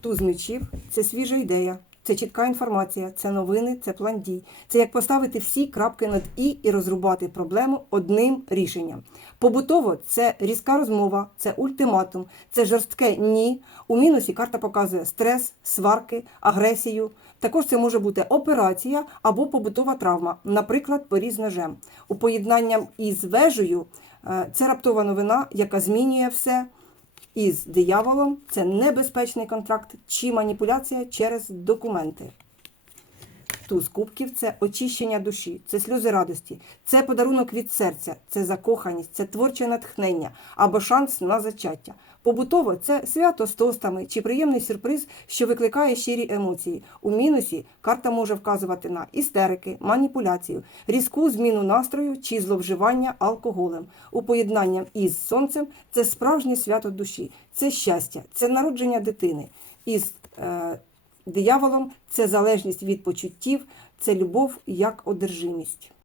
Туз мечів це свіжа ідея, це чітка інформація, це новини, це план дій. Це як поставити всі крапки над і і розрубати проблему одним рішенням. Побутово це різка розмова, це ультиматум, це жорстке ні. У мінусі карта показує стрес, сварки, агресію. Також це може бути операція або побутова травма, наприклад, поріз ножем. У поєднанням із вежею е, це раптова новина, яка змінює все із дияволом це небезпечний контракт чи маніпуляція через документи. Туз кубків це очищення душі, це сльози радості, це подарунок від серця, це закоханість, це творче натхнення або шанс на зачаття. Побутово це свято з тостами чи приємний сюрприз, що викликає щирі емоції. У мінусі карта може вказувати на істерики, маніпуляцію, різку зміну настрою чи зловживання алкоголем. У поєднанні із сонцем це справжнє свято душі, це щастя, це народження дитини. Із е, дияволом це залежність від почуттів, це любов як одержимість.